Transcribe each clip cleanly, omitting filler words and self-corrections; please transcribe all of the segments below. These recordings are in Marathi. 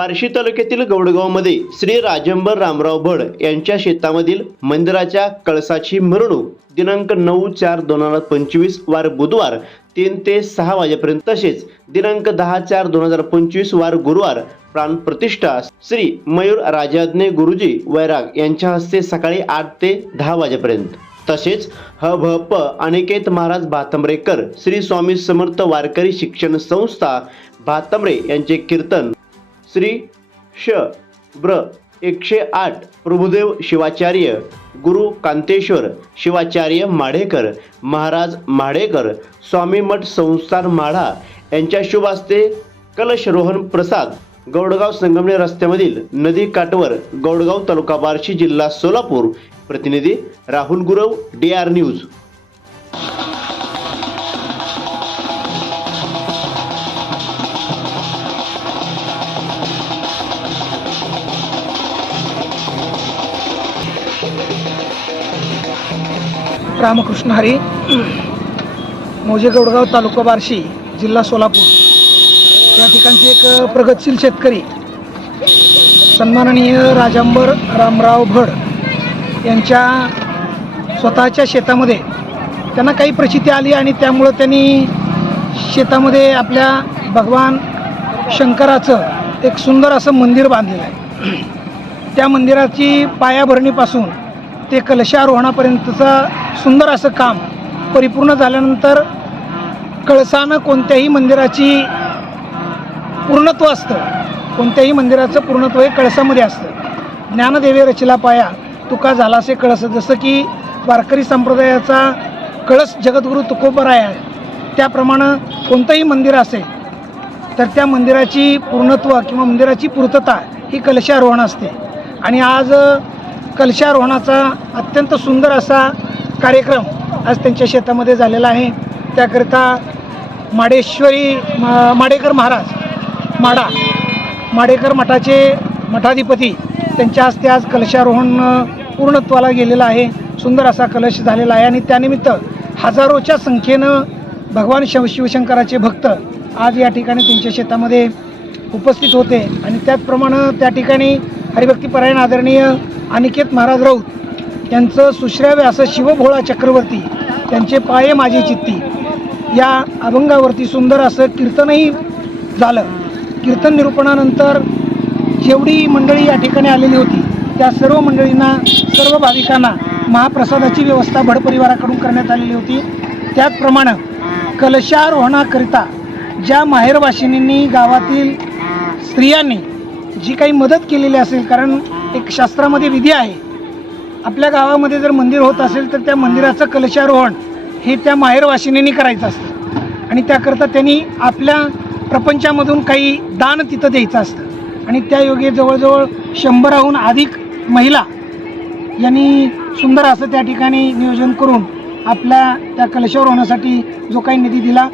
बार्शी तालुक्यातील गौडगावमध्ये श्री राजंबर रामराव भड यांच्या शेतामधील मंदिराच्या कळसाची मिरवणूक दिनांक 9/4/2025 वार बुधवार 3 ते 6 वाजेपर्यंत, तसेच दिनांक 10/4/2025 वार गुरुवार प्राणप्रतिष्ठा श्री मयूर राजाज्ञे गुरुजी वैराग यांच्या हस्ते सकाळी 8 ते 10 वाजेपर्यंत, तसेच हभप अनिकेत महाराज भातंब्रेकर श्री स्वामी समर्थ वारकरी शिक्षण संस्था भातंब्रे यांचे कीर्तन, श्री श ब्र 108 प्रभुदेव शिवाचार्य गुरु कांतेश्वर शिवाचार्य माढेकर महाराज माढेकर स्वामी मठ संस्थान माढा यांच्या शुभ हस्ते कलशरोहण प्रसाद गौडगाव संगमनेर रस्त्यामधील नदी काठवर गौडगाव तालुका बार्शी जिल्हा सोलापूर। प्रतिनिधी राहुल गुरव, DR न्यूज। रामकृष्ण हरी। मौजे गौडगाव तालुका बार्शी जिल्हा सोलापूर या ठिकाणचे एक प्रगतशील शेतकरी सन्माननीय राजंबर रामराव भड यांच्या स्वतःच्या शेतामध्ये त्यांना काही प्रचिती आली आणि त्यामुळं त्यांनी शेतामध्ये आपल्या भगवान शंकराचं एक सुंदर असं मंदिर बांधलेलं आहे। त्या मंदिराची पायाभरणीपासून ते कलशारोहणापर्यंतचं सुंदर असं काम परिपूर्ण झाल्यानंतर कळसानं कोणत्याही मंदिराची पूर्णत्व असतं, कोणत्याही मंदिराचं पूर्णत्व हे कळसामध्ये असतं। ज्ञानदेवे रचिला पाया तुका झालासे कळस, जसं की वारकरी संप्रदायाचा कळस जगद्गुरू तुकोबराय आहे, त्याप्रमाणे कोणतंही मंदिर असेल तर त्या मंदिराची पूर्णत्व किंवा मंदिराची पूर्तता ही कलशारोहण असते। आणि आज कलशारोहणाचा अत्यंत सुंदर असा कार्यक्रम आज त्यांच्या शेतामध्ये झालेला आहे। त्याकरिता माडेकर महाराज माडेकर मठाचे मठाधिपती त्यांच्या हस्ते आज कलशारोहण पूर्णत्वाला गेलेला आहे। सुंदर असा कलश झालेला आहे आणि त्यानिमित्त हजारोच्या संख्येनं भगवान शिवशंकराचे भक्त आज या ठिकाणी त्यांच्या शेतामध्ये उपस्थित होते। आणि त्याचप्रमाणे त्या ठिकाणी हरिभक्तीपरायण आदरणीय अनिकेत महाराज राऊत यांचं सुश्राव्य असं शिवभोळा चक्रवर्ती त्यांचे पाये माझी चित्ती या अभंगावरती सुंदर असं कीर्तनही झालं। कीर्तन निरूपणानंतर जेवढी मंडळी या ठिकाणी आलेली होती त्या सर्व मंडळींना, सर्व भाविकांना महाप्रसादाची व्यवस्था भड परिवाराकडून करण्यात आलेली होती। त्याचप्रमाणे कलशारोहणाकरिता ज्या माहेरवाशिनींनी, गावातील स्त्रियांनी जी काही मदत केलेली असेल, कारण एक शास्त्रामध्ये विधी आहे, आपल्या गावामध्ये जर मंदिर होत असेल तर त्या मंदिराचं कलशारोहण हे त्या माहेरवाशिनींनी करायचं असतं आणि त्याकरता त्यांनी आपल्या प्रपंचामधून काही दान तिथं द्यायचं असतं। आणि त्या योगे जवळजवळ 100हून अधिक महिला यांनी सुंदर असं त्या ठिकाणी नियोजन करून आपल्या त्या कलशारोहणासाठी जो काही निधी दिला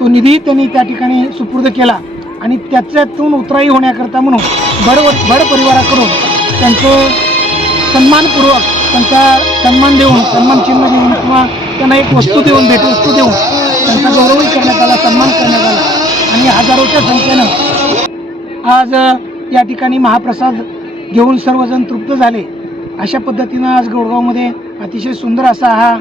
तो निधी त्यांनी त्या ठिकाणी सुपूर्द केला। आणि त्याच्यातून उतराई होण्याकरता म्हणून भड परिवाराकडून त्यांचं सन्मानपूर्वक त्यांचा सन्मान देऊन, सन्मानचिन्ह देऊन किंवा त्यांना एक वस्तू देऊन, भेटवस्तू देऊन त्यांचा गौरवही करण्यात आला, सन्मान करण्यात आला। आणि हजारोच्या संख्येनं आज या ठिकाणी महाप्रसाद घेऊन सर्वजण तृप्त झाले। अशा पद्धतीनं आज गौडगावमध्ये अतिशय सुंदर असा हा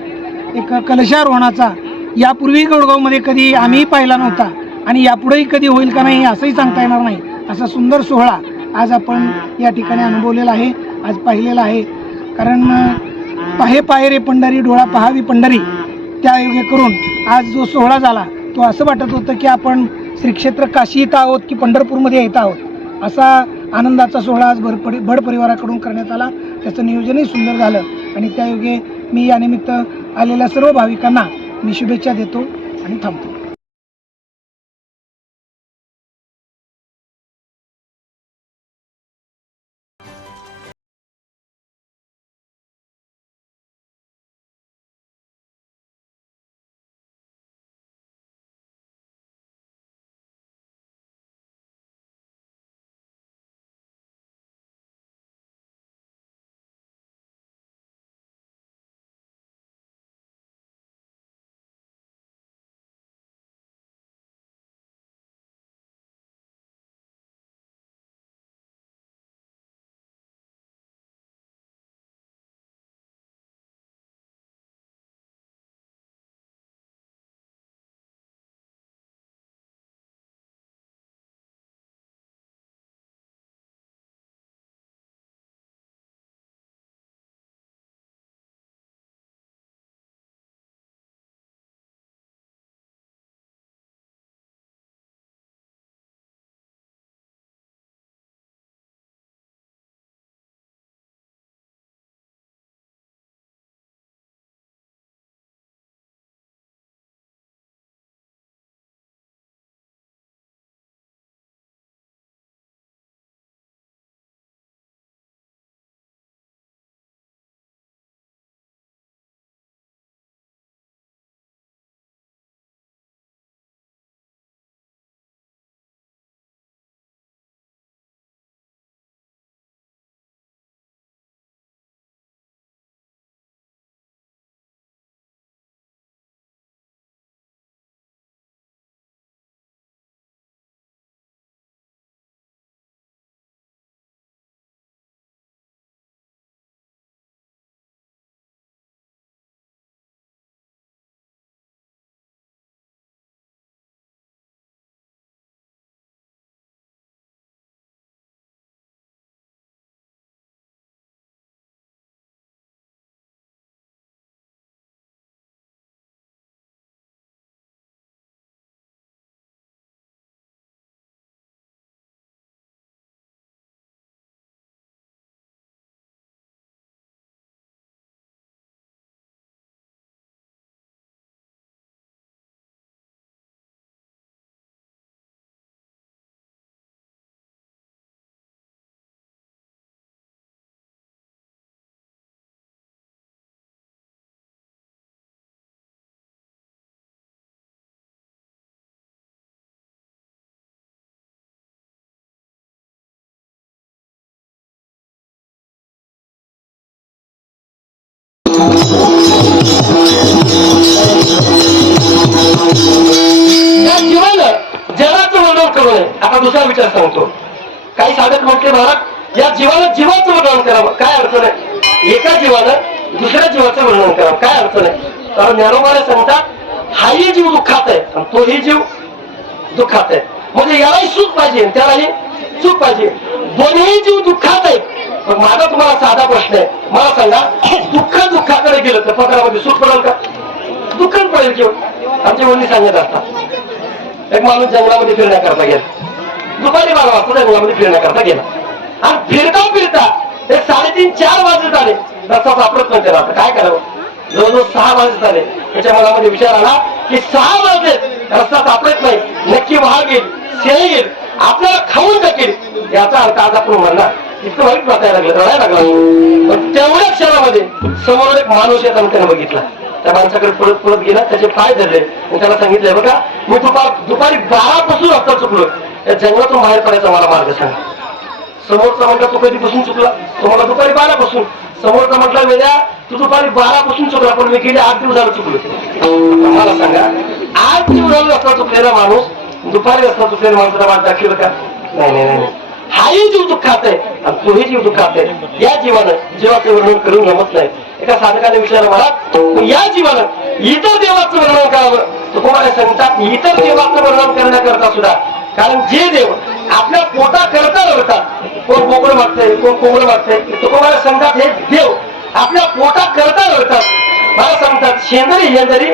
एक कलशारोहणाचा यापूर्वी गौडगावमध्ये कधी आम्ही पाहिला नव्हता आणि यापुढेही कधी होईल का नाही असंही सांगता येणार नाही, असा सुंदर सोहळा आज आपण या ठिकाणी अनुभवलेला आहे, आज पाहिलेला आहे। कारण पाहे रे पंढरी डोळा पहावी पंढरी त्या योगे करून आज जो सोहळा झाला तो असं वाटत होतं की आपण श्रीक्षेत्र काशी येत आहोत की पंढरपूरमध्ये येत आहोत, असा आनंदाचा सोहळा आज भड परिवाराकडून करण्यात आला। त्याचं नियोजनही सुंदर झालं आणि त्या योगे मी यानिमित्त आलेल्या सर्व भाविकांना मी शुभेच्छा देतो आणि थांबतो। नये. आता दुसरा विचार सांगतो. काही साधक म्हटले महाराज या जीवानं जीवाचं वर्णन करावं, काय अडचण आहे? एका जीवानं दुसऱ्या जीवाचं वर्णन करावं, काय अडचण आहे? कारण ज्ञानोबाने सांगतात हाही जीव दुःखात आहे आणि तोही जीव दुःखात आहे. म्हणजे यालाही सुख पाहिजे त्यालाही सुख पाहिजे, दोन्ही जीव दुःखात आहेत. मग माझा तुम्हाला साधा प्रश्न आहे, मला सांगा दुःख दुःखाकडे गेलं तर पदरामध्ये सुख पडेल का? दुःखच पडेल किंवा. आमच्या वडील सांगत असतात एक माणूस जंगलामध्ये फिरण्याकरता गेला, दुपारी 12 वाजता जंगलामध्ये फिरण्याकरता गेला आणि फिरता फिरता ते 3:30-4 वाजत आले, रस्ता सापडत नाही त्याला. आता काय करावं? जवळजवळ 6 वाजत आले. त्याच्या मनामध्ये विचार आला की 6 वाजले, रस्ता सापडत नाही, नक्की वाघ येईल, सिंह येईल, आपल्याला खाऊन टाकेल. याचा अर्थ आज आपण म्हणणार इतकं वाईट वाटायला लागलं, रडायला लागला. पण तेवढ्या क्षणामध्ये समोर एक माणूस येताना त्याने बघितला. त्या माणसाकडे पळत पळत गेला, त्याचे पाय धरले आणि त्याला सांगितलं बघा मी दुपारी 12 पासून रस्ता चुकलो, या जंगलातून बाहेर पडायचा मला मार्ग सांगा. समोरचा म्हटला तू कधीपासून चुकला? तो मला दुपारी 12 पासून. समोरचा म्हटला वेगळा तू दुपारी 12 पासून चुकला, पण मी गेले 8 दिवस झालं चुकलो. मला सांगा 8 दिवस झालं रस्ता चुकलेला माणूस दुपारी रस्ता चुकलेला माणसाला वाट दाखवेल का? नाही नाही नाही. हाही जीव दुःखात आहे आणि तोही जीव दुःखात आहे. या जीवानं जीवाचं वर्णन करून जमत नाही. एका साधकाने विचारलं मला या जीवानं इतर देवाचं वर्णन करावं. तुम्हाला सांगतात इतर देवाचं वर्णन करण्याकरता सुद्धा, कारण जे देव आपल्या पोटा करता रडतात, कोण बोकड मागतंय कोण कोंबड मागतंय, तुम्हाला सांगतात हे देव आपल्या पोटा करता रडतात. मला सांगतात शेंदरी हेंदरी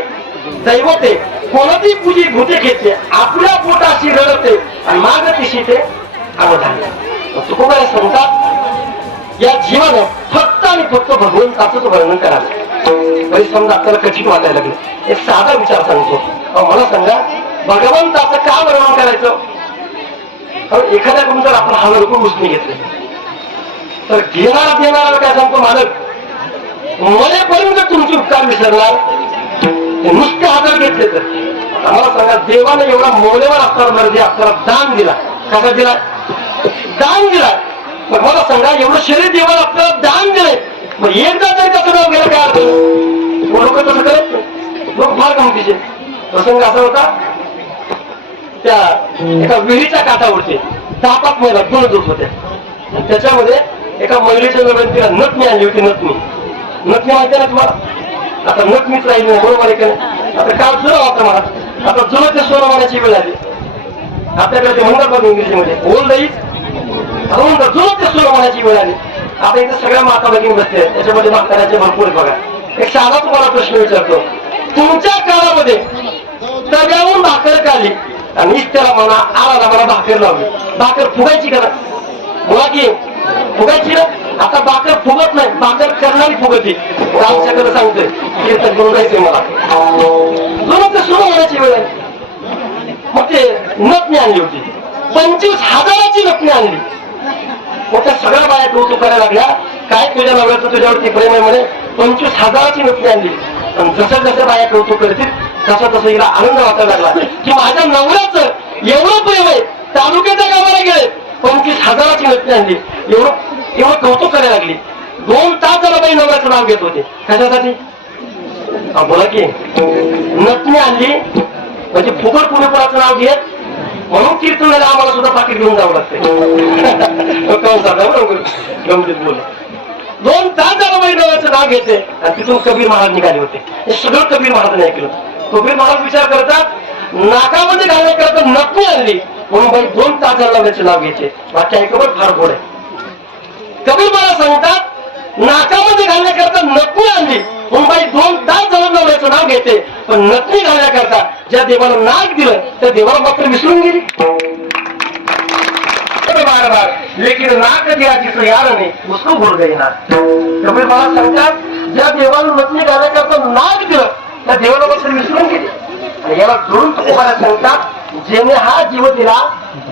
दैवते कोणती पूजी भूते घेते, आपल्या पोटाशी रडते आणि मागतीशी ते अवधान. तुम्हाला सांगतात या जीवानं फक्त आणि फक्त भगवंताचंच वर्णन करावं. बरी समजा आपल्याला कठीण वाटायला लागलं, एक साधा विचार सांगतो. मला सांगा भगवंताचं का वर्णन करायचं? एखाद्याकडून जर आपण 1,000 रुपये उसने घेतले तर देणारा काय सांगतो, मालक मरेपर्यंत तुमचे उपकार विसरणार, नुसते 1,000 घेतले तर. आम्हाला सांगा देवाने एवढा मौल्यवान असणारा मर्जी आपल्याला दान दिला, कसा दिला? दान दिला. मग मला सांगा एवढं शरीर देवाला आपल्याला दान दिलंय, मग एकदा तरी त्याचं नाव गेलं काय अर्थ? लोक तसं करत नाही, लोक फार गमतीचे. प्रसंग असा होता, त्या एका विहिरीच्या काठावरती 10-5 महिला दोन झोप होत्या. त्याच्यामध्ये एका महिलेच्या जवळ तिला नथनी आणली होती. नथनी माहिती ना तुम्हाला? आता नथनीच राहिली नाही, बरोबर आहे का? आता काळ जुनं होता मला, आता जुनं ते सोनं मानाची वेळ आली. आपल्याकडे ते म्हणतात बघ इंग्रजीमध्ये ओल्ड इज जुनं ते सोनं मानाची वेळ आली. आता इथे सगळ्या माता भगिनी बसते, त्याच्यामध्ये म्हाताऱ्याचे भरपूर बघा. एक साधा तुम्हाला प्रश्न विचारतो, तुमच्या काळामध्ये तव्यावरून भाकर काढली आणि त्याला म्हणा आला मला भाकर लावली, भाकर फुगायची का? मुळा की फुगायची ना. आता भाकर फुगत नाही, भाकर करणारी फुगती. आमच्याकडे सांगतोय कीर्तन करून जायचंय मला, जुनं ते सुरू होण्याची वेळ आहे. मग ते नथनी आणली होती, 25,000ची नथनी आणली. मग त्या सगळ्या बाया कौतुक करायला लागल्या, काय तुझ्या नवऱ्याचं तुझ्यावरती प्रेम आहे म्हणे, 25,000ची नथनी आणली. आणि जसं जसं बाया कौतुक करतील तसं तसं हिला आनंद वाटायला लागला की माझ्या नवऱ्याचं एवढं प्रेम आहे, तालुक्याच्या गावाला गेले 25,000ची नथनी आणली. एवढं कौतुक करायला लागली. 2 तास जरा बाई नवऱ्याचं नाव घेत होते. कशासाठी? बोला की नथनी आणली म्हणजे फुकट पुणेपणाचं नाव घेत, म्हणून कीर्तनाला आम्हाला सुद्धा पाकिट घेऊन जावं लागतं. गमतीत बोल. 2 तास जरा बाई नवऱ्याचं नाव घेते आणि तिथून कबीर महाराज निघाले होते. हे सगळं कबीर महाराजांनी ऐकलं. कबीर महाराज विचार करतात नाकामध्ये घालण्याकरता नथनी आणली म्हणून बाई 2 तास जरा नवऱ्याचं नाव घ्यायचे. वाक्य ऐकवत फार गोड आहे. कबीर महाराज सांगतात नाकामध्ये घालण्याकरता नथनी आणली म्हणून बाई 2 तास जरा नवऱ्याचं नाव घेते, पण नथनी घालण्याकरता ज्या देवाला नाक दिलं त्या देवाला मात्र विसरून गेली. बार बार लेकिन नाक दिया जिसको यार नहीं उसको भूल गई ना. कबीर महाराज सांगतात ज्या देवाला नथनी घालण्याकरता नाक दिलं त्या देवाला मात्र विसरून गेली. आणि याला जोडून तुम्हाला सांगतात जेणे हा जीव दिला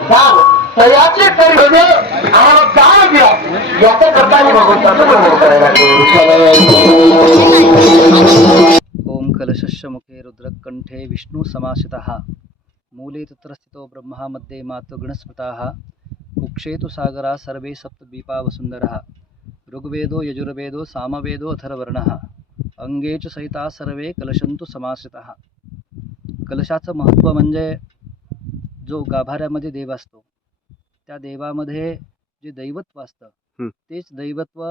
दान तयाचे तरी म्हणजे आम्हाला दान दिला, याच्या करता आम्ही भगवंताचं वर्णन करायला. ओम कलशस्य मुखे रुद्रकंठे विष्णु समाश्रितः मूले तत्र स्थितो ब्रह्मा मध्ये मातु गणस्मृताः कुक्षेतु सागरा सर्वे सप्तद्वीपा वसुंधरः ऋग्वेदो यजुर्वेदो सामवेदो अथर्ववर्णः अंगे च सहिता सर्वे कलशंतु समाश्रितः. कलशाचं महत्त्व म्हणजे जो गाभाऱ्यामध्ये देव असतो त्या देवामध्ये जे दैवत्व असतं हं. तेच दैवत्व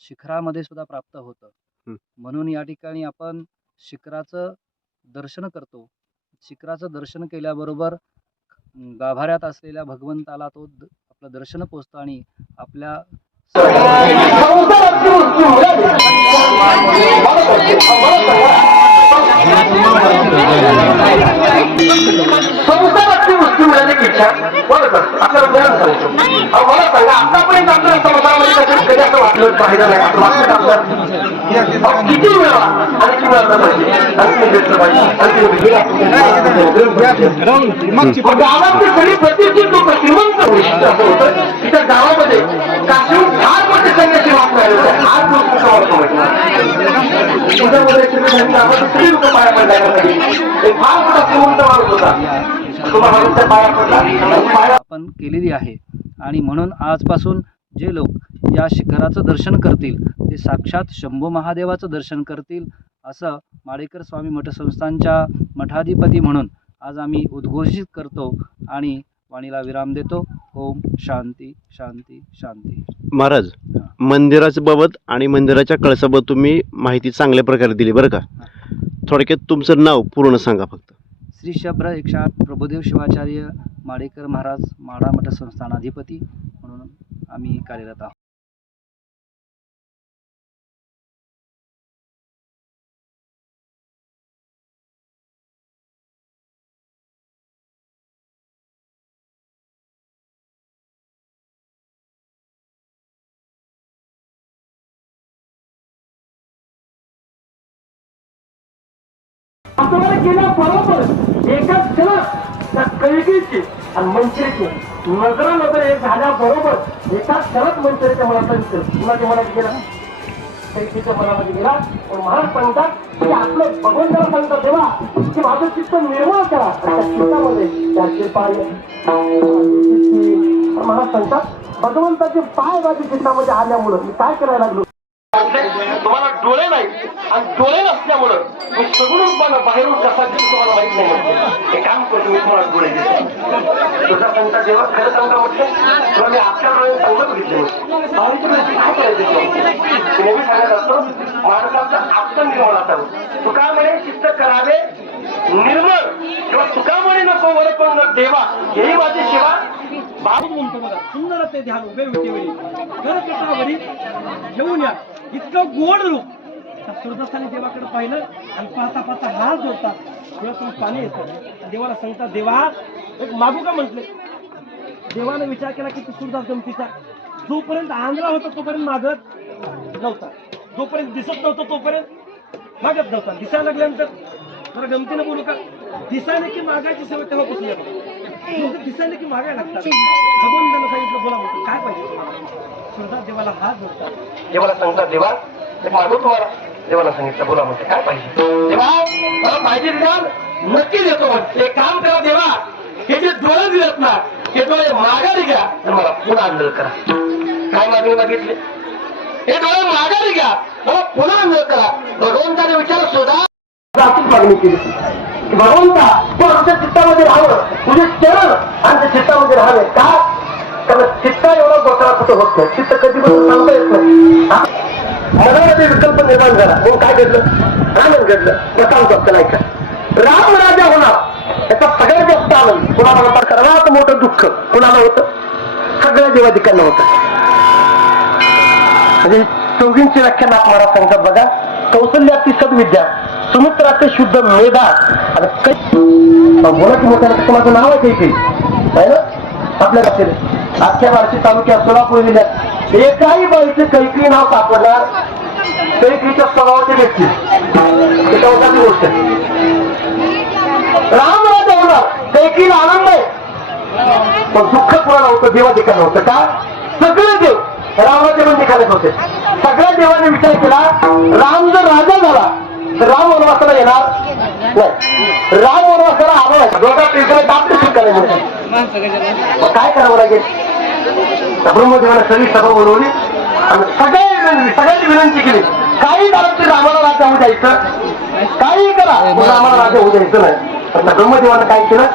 शिखरामध्ये सुद्धा प्राप्त होतं. हं. म्हणून या ठिकाणी आपण शिखराचं दर्शन करतो. शिखराचं दर्शन केल्याबरोबर गाभाऱ्यात असलेल्या भगवंताला आपलं दर्शन पोचतं आणि आपल्या संसाराची वस्तू संसाराची वस्तू मिळाली इच्छा बोलत असतो. आपल्याला उदाहरण सांगतो. मला सांगा आतापर्यंत आपल्याला संसारामध्ये कधी असं वाटलं पाहिलं नाही असं वाटतं आपल्याला किती मिळावा आणखी मिळालं पाहिजे आणखी भेटलं पाहिजे आणखी गावातली सगळी प्रतिष्ठित लोक श्रीमंत वैशिष्ट्य असं होतं की त्या गावामध्ये काशीहून फार मोठे सैन्याची वाट मिळाली होती. आज लोक स्त्री लोक पाया पडल्यासाठी एक फार मोठा श्रीमंत माणूस होता तुम्हाला पाया पडला आपण केलेली आहे. आणि म्हणून आजपासून जे लोक या शिखराचं दर्शन करतील ते साक्षात शंभू महादेवाचं दर्शन करतील असं माडेकर स्वामी मठ संस्थानच्या मठाधिपती म्हणून आज आम्ही उद्घोषित करतो आणि वाणीला विराम देतो. ओम शांती शांती शांती. महाराज, मंदिराच्या बाबत आणि मंदिराच्या कळसाबाबत तुम्ही माहिती चांगल्या प्रकारे दिली बरं का. थोडक्यात तुमचं नाव पूर्ण सांगा फक्त. श्री शब्र 108 प्रभुदेव शिवाचार्य माडेकर महाराज माढा मठ संस्थानाधिपती म्हणून आम्ही कार्यरत आहोत. आपल्याला गेल्याबरोबर एकाच क्षणात त्या कळगीची आणि मंत्रीची नजर एक झाल्याबरोबर एकाच क्षणात मंत्रीच्या मनात कुणाच्या मनात गेला कैकीच्या मनामध्ये गेला. पण महाराज सांगतात की आपलं भगवंताला सांगतात तेव्हा की माझं चित्त निर्मळ करा त्या चित्तामध्ये त्याचे पाय महाराज सांगतात भगवंताचे पाय माझ्या चित्तामध्ये आल्यामुळं मी काय करायला लागलो. तुम्हाला डोळे नाही आणि डोळे नसल्यामुळं मी सगळं बाहेरून कसा दिसतो तुम्हाला माहित नाही म्हटलं. हे काम करतो मी तुम्हाला डोळे देतो तुझा सांगता जेव्हा खरं सांगा म्हटलं तेव्हा मी आपल्या डोळे चांगलं बघितलं काय करायचं नेहमी सांगत असतो माणसाचं आत्म निर्मळ असावं. तुकामुळे चित्त करावे निर्मळ किंवा तुकामुळे नको वर पण न देवा हेही माझी सेवा बाबू म्हणतो बघा. सुंदर ते ध्यान उभे विटेवेळी करकटावरी घेऊन या इतकं गोड रूप सूर्यस्थानी देवाकडे पाहिलं आणि पाहता पाहता हात जोडतात तेव्हा पाणी येतं. देवाला सांगतात देवा एक मागू का म्हटले. देवाने विचार केला की सूर्यदास गमतीचा जोपर्यंत आंध्रा होता तोपर्यंत मागत नव्हता, जोपर्यंत दिसत नव्हतं तोपर्यंत मागत नव्हता. दिसायला लागल्यानंतर जरा गमतीनं बोलू का दिसायला की मागायची सवय तेव्हापासून येतो. दिसायला की मागायला लागतात. भगवंताला सांगितलं बोला म्हणतो काय पाहिजे. सूर्यदास देवाला हात जोडतात. देवाला सांगतात देवा मागू तुम्हाला. देवाला सांगितलं बोला म्हणते काय पाहिजे. देवा मला पाहिजे द्याल नक्की देतो. हे काम करा देवा. हे जे डोळे दिलेत ना हे डोळे माघारी घ्या आणि मला पुन्हा आंदोलन करा. काय मागणी मागितली. हे डोळे माघारी घ्या मला पुन्हा आंदोलन करा. भगवंताने विचार सुद्धा मागणी केली की भगवंता तू आमच्या चित्तामध्ये राहावं. तुझे चरण आमच्या चित्तामध्ये राहावे. का कारण चित्ता एवढा गोठा कुठं होत नाही. चित्त कधी पण सांगता येत नाही. मनामध्ये विकल्प निर्माण झाला मग काय घडलं आनंद घडलं. सांगतो आपल्याला ऐका. राम राजा होणार याचा सगळ्यात जास्त आनंद कुणाला होता. सर्वात मोठं दुःख कुणाला होतं. सगळ्या देवाधिकांना होतं. म्हणजे चौघींची व्याख्या नाथ महाराज सांगतात बघा. कौशल्याची सद्विद्या सुमित्राचे शुद्ध मेधा आणि बोला की मोठ्या माझं नाव आहे काही आहे ना आपल्या अख्ख्या बार्शी तालुक्यात सोलापूर जिल्ह्यात एकाही बाईचे कैकी नाव सापडणार कैकीच्या स्वभावाचे व्यक्ती त्याची गोष्ट. राम राजा होणार कैकीला आनंद आहे पण दुःख कुणाला होतं. देवाधिकांना होतं. का सगळे देव रामाचे पण ठिकाणच होते. सगळ्या देवाने विचार केला राम जर राजा झाला तर राम वनवासाला येणार नाही. राम वनवासाला आलो नाही. दोघा तीर्थाला दाप्त स्वीकारायला मग काय करावं लागेल. ब्रह्मदेवाने सगळी सभा बोलवली आणि सगळ्यांनी विनंती केली काही झालं तरी रामाला राजा होऊ द्यायचं. काही करा रामाला राजा होऊ द्यायचं नाही. ब्रह्मदेवानं काय केलं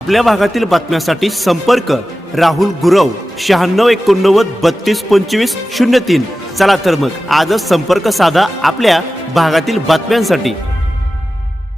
आपल्या भागातील बातम्यांसाठी संपर्क राहुल गुरव 9689322503. चला तर मग आजच संपर्क साधा आपल्या भागातील बातम्यांसाठी.